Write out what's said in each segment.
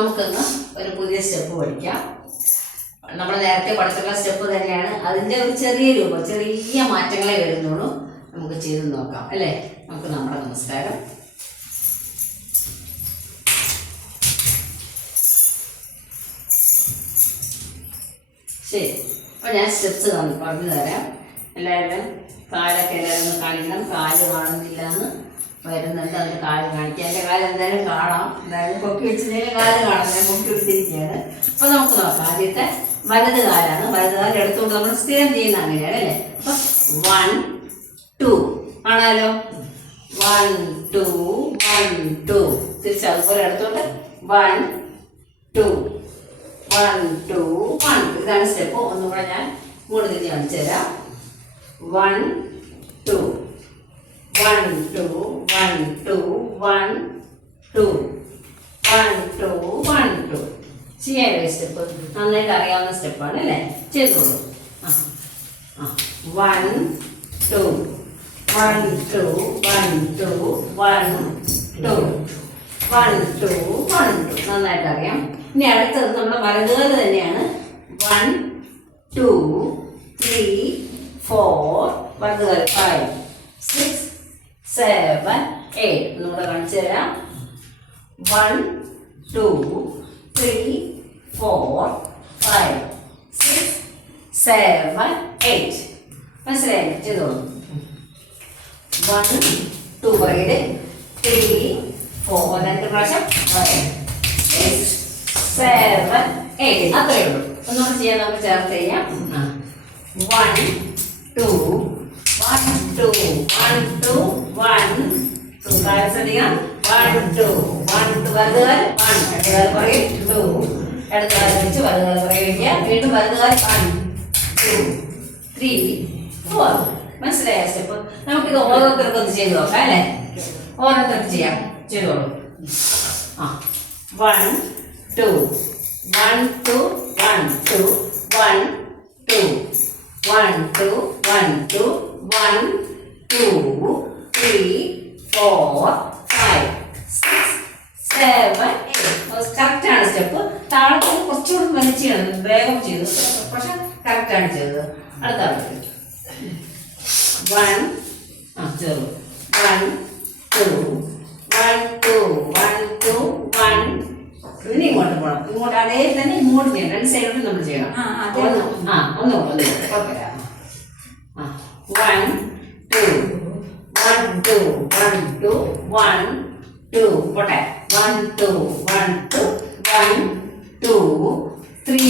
നമുക്കൊന്ന് ഒരു പുതിയ സ്റ്റെപ്പ് പഠിക്കാം. നമ്മൾ നേരത്തെ പഠിച്ചിട്ടുള്ള സ്റ്റെപ്പ് തന്നെയാണ്. അതിന്റെ ഒരു ചെറിയ രൂപം ചെറിയ മാറ്റങ്ങളെ വരുന്നുള്ളൂ. നമുക്ക് ചെയ്ത് നോക്കാം അല്ലേ? നമുക്ക് നമ്മുടെ നമസ്കാരം. ശരി. അപ്പോൾ ഞാൻ സ്റ്റെപ്സ് പറഞ്ഞു തരാം എല്ലാവരും കാലൊക്കെ എല്ലാവരും കാണിക്കണം. കാൽ കാണുന്നില്ല എന്ന് വരുന്നുണ്ട്. അതിന് കാൽ കാണിക്കാം. എന്റെ കാൽ എന്തായാലും കാണാം. എന്തായാലും കൊക്കി വെച്ചിട്ടുണ്ടെങ്കിൽ കാൽ കാണാം. ഞാൻ കൊക്കി വെച്ചിരിക്കുകയാണ്. അപ്പോൾ നമുക്ക് നോക്കാം. ആദ്യത്തെ വലത് കാലാണ്. വലത് കാലം എടുത്തുകൊണ്ട് നമ്മൾ സ്ഥിരം ചെയ്യുന്ന അങ്ങനെയാണ് അല്ലേ? അപ്പം വൺ ടു ആണാലോ വൺ ടു വൺ ടു തിരിച്ച് അതുപോലെ എടുത്തോണ്ട് one two one two one ഇതാണ് സ്റ്റെപ്പ് ഒന്നുകൂടെ ഞാൻ തിരിഞ്ഞ് കാണിച്ചു തരാം one two one two one two one two one two one two ചെയ്യാലോ സ്റ്റെപ്പ് നന്നായിട്ട് അറിയാവുന്ന സ്റ്റെപ്പാണ് അല്ലേ ചെയ്തോളൂ ആ ആ one two one two one two one two one two one two നന്നായിട്ട് അറിയാം ഇനി അടുത്തത് നമ്മുടെ വലതുകാൽ തന്നെയാണ് one two three four വലതുകാൽ five six seven eight ഒന്നുകൂടെ കാണിച്ചു തരാം. One two three four five six seven eight മനസ്സിലായി? ചെയ്തോളൂ. One two wide three four രണ്ട് പ്രാവശ്യം സിക്സ് സെവൻ എയ്റ്റ് അത്രയേ ഉള്ളൂ. ഒന്നുകൂടെ ചെയ്യാൻ നമുക്ക് ചേർത്ത് ചെയ്യാം. One two one two one two one two കാലം ശ്രദ്ധിക്കാം വൺ ടു വൺ ടു വലുതുകാൽ വൺ ഇടതുകാൽ പറയും ടു ഇടതുകാൽ വെച്ച് വലുതുകാൽ പറയുക വീണ്ടും വലുതുകാൽ വൺ ടു ത്രീ ഫോർ മനസ്സിലായ സ്റ്റെപ്പ് നമുക്കിത് ഓരോരുത്തർക്ക് ഒന്ന് ചെയ്ത് നോക്കാം അല്ലേ? ഓരോരുത്തർക്ക് ചെയ്യാം. ചെയ്തോളൂ. ആ. One two one two one two one two one two one two one two four, five, six, seven, eight. Correct ആണ് സ്റ്റെപ്പ് താഴത്തിൽ കുറച്ചുകൂടി വലിച്ചു ചെയ്യണം വേഗം ചെയ്തു പക്ഷെ കറക്റ്റാണ് ചെയ്തത് അടുത്ത ആൾക്ക് വൺ ആ ചെറു one two one two one two one ഇനി ഇങ്ങോട്ട് പോകണം ഇങ്ങോട്ട് അതേ തന്നെ ഇങ്ങോട്ട് ചെയ്യണം രണ്ട് സൈഡിലും നമ്മൾ ചെയ്യണം ആ. ഒന്ന് ഒന്ന് കുഴപ്പമില്ല ആ one two one two one two പോട്ടെ. One two one two one two three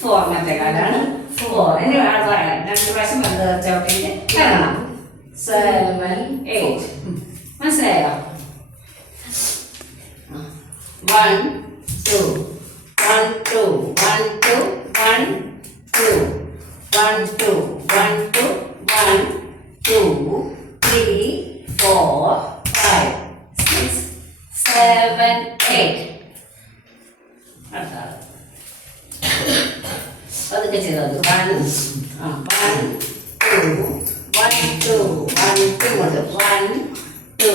four മറ്റേ കാലാണ് ഫോർ വേണം പറയാം രണ്ട് പ്രാവശ്യം വന്ന് ചവിട്ടിയിട്ട് കയറണം സെവൻ എയ്റ്റ് മനസ്സിലായോ? One two one two one two one two one two one two one two three four five six seven eight അടുത്ത ആൾ പതുക്കെ ചെയ്തത് വൺ ആ one two one two one two കൊണ്ട് one two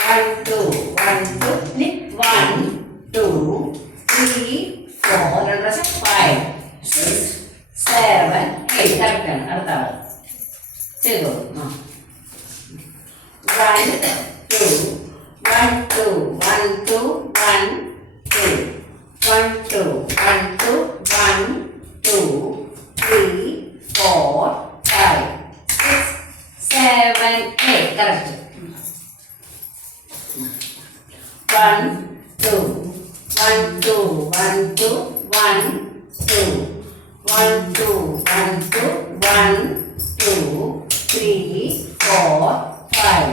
one two one two ഇനി one two three four രണ്ട് പ്രാവശ്യം five six seven eight കറക്റ്റാണ് അടുത്ത ആൾ ചെയ്തോളൂ ആ one, two, one, two, one, two, one, two, one, two, one, two, one, two, three, four, five, six, seven, eight. Correct. One, two, one, two, one, one, two, one, two, one, two, three, four, five,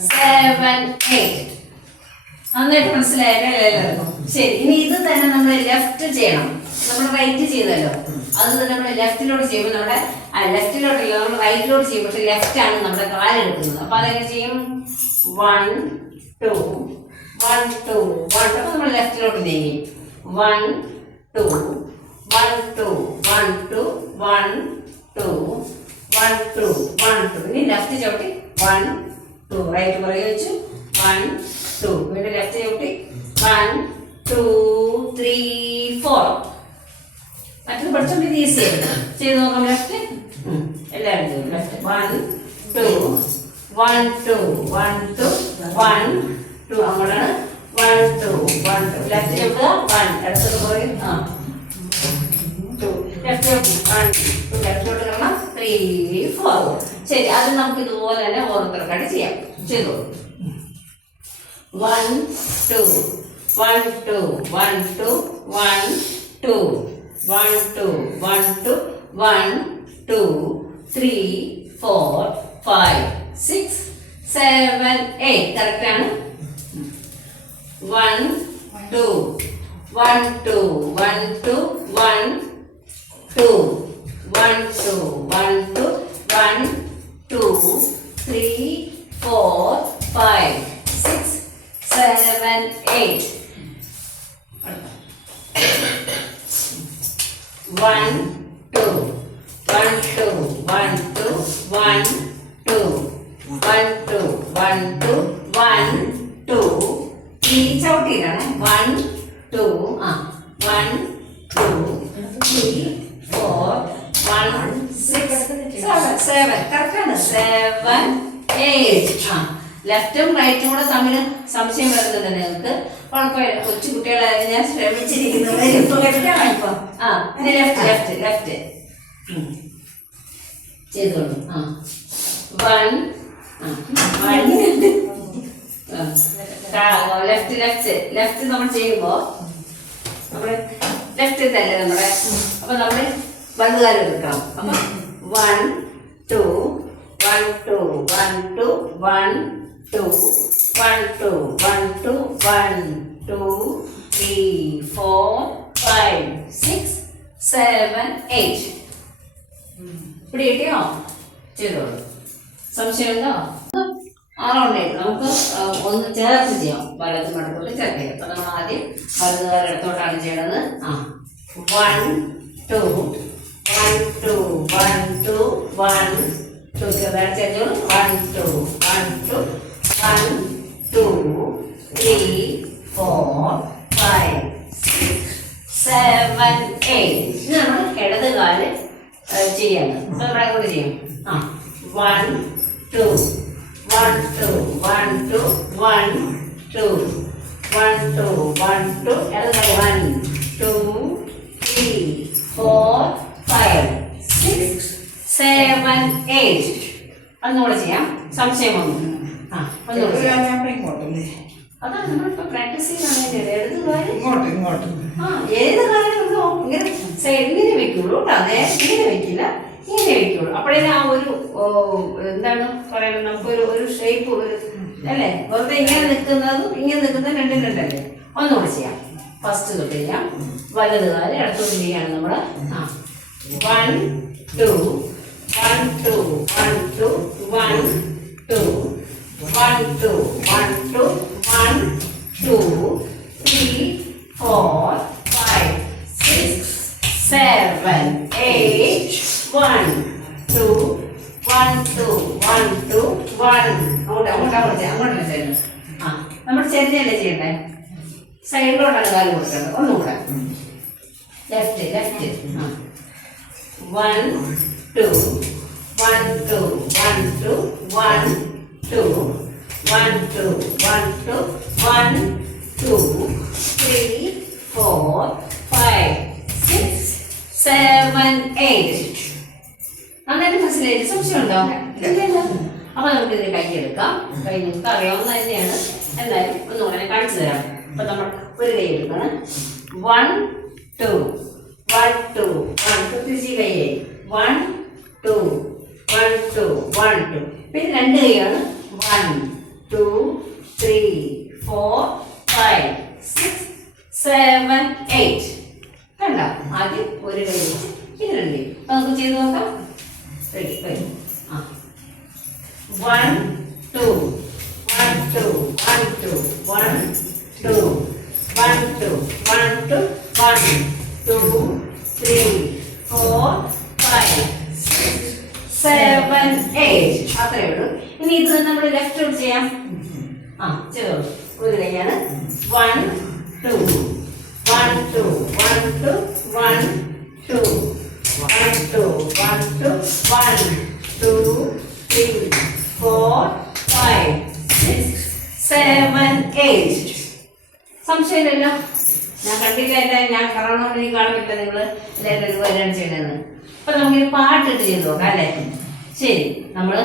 six, നന്നായിട്ട് മനസ്സിലായല്ലോ എല്ലാവർക്കും ശരി. ഇനി ഇത് തന്നെ നമ്മൾ left ചെയ്യണം. നമ്മൾ റൈറ്റ് ചെയ്തല്ലോ അത് നമ്മൾ ലെഫ്റ്റിലോട്ട് ചെയ്യുമ്പോൾ നമ്മുടെ ലെഫ്റ്റിലോട്ടല്ല നമ്മൾ റൈറ്റിലോട്ട് ചെയ്യും. പക്ഷെ ലെഫ്റ്റ് ആണ് നമ്മുടെ കാലെടുക്കുന്നത് അപ്പൊ അതെങ്ങനെ ചെയ്യും? One two one two one two നമ്മൾ ലെഫ്റ്റിലോട്ട് നീങ്ങി one two one two one two one two one two one two ഇനി ലെഫ്റ്റ് ചവിട്ടി വൺ ടു റൈറ്റ് പുറകെ വെച്ചു വൺ ടു വീണ്ടും ലെഫ്റ്റ് ചവിട്ടി വൺ ടു ത്രീ ഫോർ മറ്റത് പഠിച്ചോണ്ട് ഇത് ഈസി ആയിരുന്നു ചെയ്ത് നോക്കാം ലെഫ്റ്റ് എല്ലാവരും ചെയ്യും left one two one two one two one two അങ്ങോട്ടാണ് one two one two left എടുക്കുക വൺ അടുത്തത് പോയി ആ ടു ലെഫ്റ്റ് വൺ ടു ലെഫ്റ്റോട്ട് കിടണം ത്രീ ഫോർ ശരി അത് നമുക്ക് ഇതുപോലെ തന്നെ ഓരോരുത്തർക്കായിട്ട് ചെയ്യാം. ചെയ്തു? One two one two one two one two one two one two one two three four five six seven eight ആണ്. One two one two one two one two one two one two one two three four five six seven eight one two one two one two one two one two one two one two ചവിട്ടിയിട്ടാണ് one two ആ one two three four one six seven correct ആണ്. Seven eight. ആ ലെഫ്റ്റും റൈറ്റും കൂടെ തമ്മിൽ സംശയം വരുന്നുണ്ട് നിങ്ങൾക്ക്. കുഴപ്പമില്ല. കൊച്ചു കുട്ടികളെ ഞാൻ ലെഫ്റ്റാണ് ആ ലെഫ്റ്റ് ലെഫ്റ്റ് ലെഫ്റ്റ് ചെയ്തോളൂ. ആ. വൺ ലെഫ്റ്റ് ലെഫ്റ്റ് ലെഫ്റ്റ് നമ്മൾ ചെയ്യുമ്പോ നമ്മൾ ലെഫ്റ്റ് തന്നെ നമ്മുടെ? അപ്പൊ നമ്മൾ വലുതുകാലം എടുക്കണം. അപ്പൊ one two one two one two one two one two one two one two three four five six seven eight ഇവിടെ കിട്ടിയോ? ചെയ്തോളൂ. സംശയമുണ്ടോ ആറുണ്ടായിരുന്നു നമുക്ക് ഒന്ന് ചേർത്ത് ചെയ്യാം. വലത് മടക്കോട്ട് ചേർത്ത് ചെയ്യാം. അപ്പം നമ്മൾ ആദ്യം വലത് കാലം ഇടത്തോട്ടാണ് ചെയ്യണത് ആ. One two one two one two one two ചെറുതായിട്ട് ചേർത്തോളൂ one two one two one two three four five six seven eight ഇത് നമ്മൾ ഇടത് കാൽ ചെയ്യാണ് നമ്മുടെ കൂടെ ചെയ്യും. ആ. One two two one two one two one two ഇടത് കാൽ one two three four five six seven ഒന്നുകൂടെ ചെയ്യാം. സംശയമൊന്നും ആ ഒന്നുകൂടെ ചെയ്യാം. അതാണ് നമ്മളിപ്പോ പ്രാക്ടീസ് ചെയ്യുകയാണെങ്കിൽ ഇടത് കാൽ ഇങ്ങോട്ട് ഇങ്ങോട്ട്. ആ ഏത് കാര്യം ഇങ്ങനെ സൈഡ് ഇങ്ങനെ വെക്കുള്ളൂ കേട്ടോ. അതെ ഇങ്ങനെ വെക്കില്ല. ഇങ്ങനെ വെക്കുള്ളൂ അപ്പോഴേ ആ ഒരു എന്താണ് പറയുന്നത്? നമുക്കൊരു ഒരു ഷേപ്പ് ഒരു അല്ലേ? വെറുതെ ഇങ്ങനെ നിൽക്കുന്നതും ഇങ്ങനെ നിൽക്കുന്ന രണ്ടും രണ്ടല്ലേ? ഒന്നുകൂടെ ചെയ്യാം. ഫസ്റ്റ് തൊട്ട് ചെയ്യാം. വലത് കാൽ ഇടത്തോട്ട് ചെയ്യാണ് നമ്മൾ ആ. One two one two one two one two one two one two one two three four five six seven eight one two one two one two one അങ്ങോട്ട് അങ്ങോട്ട് അങ്ങോട്ട് അങ്ങോട്ട് ചെയ്യുന്നത് ആ നമ്മൾ ചെറിയല്ലേ ചെയ്യണ്ടേ? സൈഡിലോട്ടാണ് കാൽ കൊടുക്കേണ്ടത്. ഒന്നുകൂടെ. ലെഫ്റ്റ് ലെഫ്റ്റ് ആ. One two one two one two one two one two one two one നിങ്ങൾക്ക് അറിയാവുന്ന തന്നെയാണ്. എന്നാലും ഒന്നുകൂടെ കാണിച്ചു തരാം. അപ്പൊ നമ്മൾ ഒരു കൈ എടുക്കണം. One two one two one two തിരിച്ച് കൈ one two one two one two പിന്നെ രണ്ട് കൈയാണ് one two three four five six seven eight കണ്ടോ ആദ്യം ഒരു കൈ വെച്ച് ഇത് രണ്ട് കൈ അപ്പൊ നമുക്ക് ചെയ്ത് നോക്കാം റെഡി വരും ആ one two one two one two one two one two one two one two three four five six seven eight അത്രയേ ഉള്ളൂ ഇനി ഇത് നമ്മൾ ലെഫ്റ്റ് ചെയ്യാം ആ ചെയ്തോളൂ ഒരു കൈയാണ് one two one, two, one, two, one, two, one, two, one, two, one, two, three, four, five, six, seven, eight. സംശയമില്ലല്ലോ ഞാൻ കണ്ടില്ല എല്ലാം ഞാൻ എനിക്ക് കാണുന്നില്ല നിങ്ങൾ എല്ലാവരും വരെയാണ് ചെയ്യണമെന്ന് അപ്പൊ നമുക്കൊരു പാട്ടിട്ട് ചെയ്ത് നോക്കാം അല്ലേ? ശരി നമ്മൾ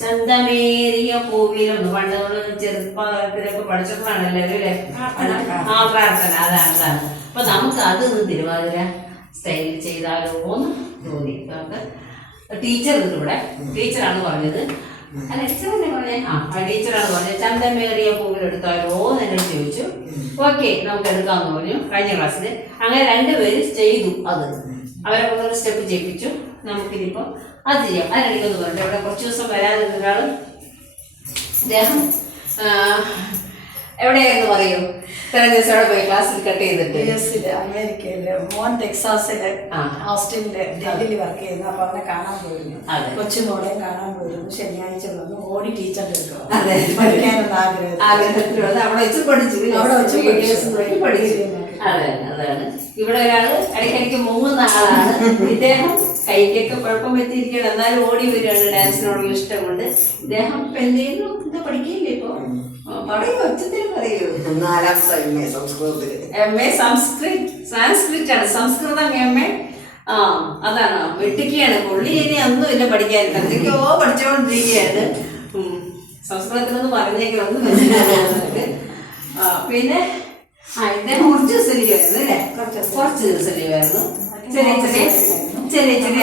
ചന്തമേറിയ പൂവിലൊന്ന് പണ്ട് നമ്മൾ ചെറുപ്പത്തിലൊക്കെ പഠിച്ചപ്പോഴാണ് എല്ലാവരും അല്ലേ? ആ പ്രാർത്ഥന. അതാണ് അതാണ്. അപ്പൊ നമുക്ക് അതൊന്ന് തിരുവാതിര സ്റ്റൈൽ ചെയ്താലോ എന്ന് തോന്നി. നമുക്ക് ടീച്ചർ ഇതിലൂടെ ടീച്ചറാണ് പറഞ്ഞത്. പറഞ്ഞേ? ടീച്ചറാണ് പറഞ്ഞത് ചന്തമേറിയ എന്ന് എന്നോട് ചോദിച്ചു. ഓക്കെ നമുക്ക് എടുക്കാമെന്ന് പറഞ്ഞു കഴിഞ്ഞ ക്ലാസ്സിൽ അങ്ങനെ രണ്ടുപേര് ചെയ്തു അത്. അവരെ കൊണ്ടൊരു സ്റ്റെപ്പ് ചെയ്യിപ്പിച്ചു. നമുക്കിനിപ്പോൾ അത് ചെയ്യാം. അതിനെടുക്കുന്നു പറഞ്ഞു ഇവിടെ കുറച്ച് ദിവസം വരാതിരുന്ന ഒരാൾ അദ്ദേഹം എവിടെയായിരുന്നു പറയൂ? ഇത്ര ദിവസം അവിടെ പോയി ക്ലാസ്സിൽ കട്ട് ചെയ്തിട്ട്. യു എസിൽ അമേരിക്കയിൽ മോൻ ടെക്സാസിൽ ആ. ഹോസ്റ്റലിൽ ഡൽഹിയിൽ വർക്ക് ചെയ്യുന്നു. അപ്പൊ അവനെ കാണാൻ പോയിരുന്നു. കൊച്ചു കൊച്ചുമോളെയും കാണാൻ പോയിരുന്നു. ശനിയാഴ്ച വന്നു ഓടി ടീച്ചറിന്റെ എടുക്കുക അതെ. പഠിക്കാനുള്ള ആഗ്രഹം ആഗ്രഹത്തിൽ അവിടെ വെച്ച് പഠിച്ചു. അവിടെ വെച്ച് വീഡിയോസ് പഠിച്ചു. അതെ അതാണ്. ഇവിടെ ഒരാൾ ഇടയ്ക്കിടയ്ക്ക് മൂന്ന് ആളാണ് ഇദ്ദേഹം കൈക്കൊക്കെ കുഴപ്പം പറ്റിയിരിക്കണം എന്നാലും ഓടി വരികയാണ് ഡാൻസിനോടുള്ള ഇഷ്ടം കൊണ്ട് ഇദ്ദേഹം എന്തെങ്കിലും എന്താ പഠിക്കില്ലേ ഇപ്പൊ? പറയൂ ഒച്ചത്തിൽ പറയൂ. നാലാം M A M A Sanskrit Sanskrit ആണ് സംസ്കൃതം എം എ. ആ അതാണ്. വെട്ടിക്കുകയാണ്. പുള്ളി ഇനി ഒന്നുമില്ല പഠിക്കാൻ എന്തൊക്കെയോ പഠിച്ചുകൊണ്ടിരിക്കുകയാണ്. സംസ്കൃതത്തിലൊന്ന് പറഞ്ഞേക്കണം ഒന്നും മനസ്സിലാകുന്നുണ്ട് ആ പിന്നെ ആ ഇദ്ദേഹം കുറച്ച് ദിവസം ലീവായിരുന്നു അല്ലേ? കുറച്ച് ദിവസം ലീവായിരുന്നു. ചെറിയ ചെറിയ ചെറിയ ചെറിയ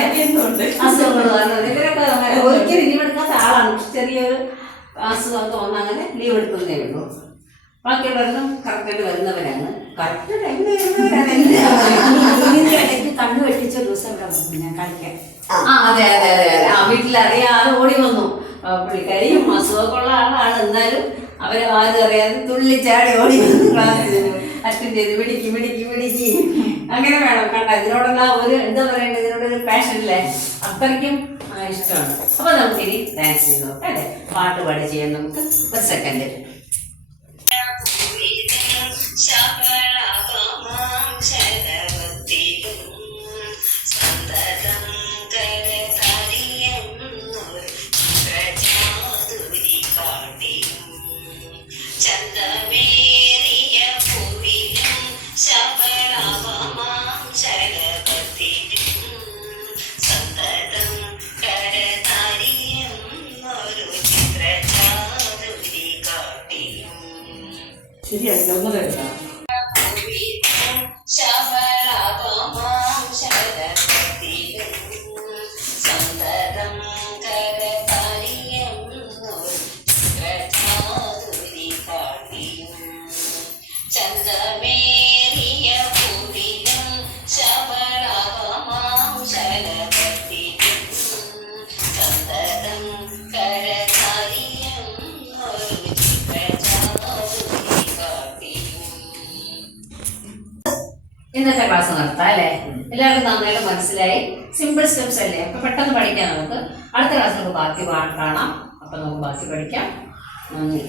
അസുഖങ്ങൾ കാരണം ഇവരൊക്കെ ഒരിക്കലും ലീവ് എടുക്കാത്ത ആളാണ്. ചെറിയൊരു അസുഖമൊക്കെ വന്ന് അങ്ങനെ ലീവ് എടുക്കുന്നേ ഉള്ളൂ. ബാക്കിയുള്ളവരും കറക്റ്റായിട്ട് വരുന്നവരാണ്. കറക്റ്റ് ടൈമിൽ വരുന്നവരാണ്. കണ്ണു വെട്ടിച്ച ദിവസം ഇവിടെ വന്നു. ഞാൻ കളിക്കാൻ ആ അതെ അതെ അതെ അതെ. ആ വീട്ടിലറിയാതെ ഓടി വന്നു. പുള്ളിക്കാരിയും അസുഖമൊക്കെ ഉള്ള ആളാണ്. എന്നാലും അവരെ ആരും അറിയാതെ തുള്ളിച്ചാടി ഓടി വന്നു ക്ലാസ്സിൽ അറ്റൻഡ് ചെയ്ത് പിടിക്കും പിടിക്കും പിടിക്ക് അങ്ങനെ വേണം. കണ്ട? ഇതിനോടുള്ള ഒരു എന്താ പറയണ്ടത് ഇതിനോടൊരു പാഷൻ അല്ലേ അത്രയ്ക്കും ഇഷ്ടമാണ്. അപ്പൊ നമുക്ക് ഇനി ഡാൻസ് ചെയ്ത് നോക്കാം അല്ലേ? പാട്ട് പാടി ചെയ്യാൻ നമുക്ക് ഒരു സെക്കൻഡ് 几点？要不在这。ക്ലാസ് നടത്താം അല്ലേ? എല്ലാവർക്കും നന്നായിട്ട് മനസ്സിലായി. സിമ്പിൾ സ്റ്റെപ്സ് അല്ലേ? അപ്പൊ പെട്ടെന്ന് പഠിക്കാം നമുക്ക്. അടുത്ത ക്ലാസ് നമുക്ക് ബാക്കി കാണാം. അപ്പൊ നമുക്ക് ബാക്കി പഠിക്കാം. നന്ദി.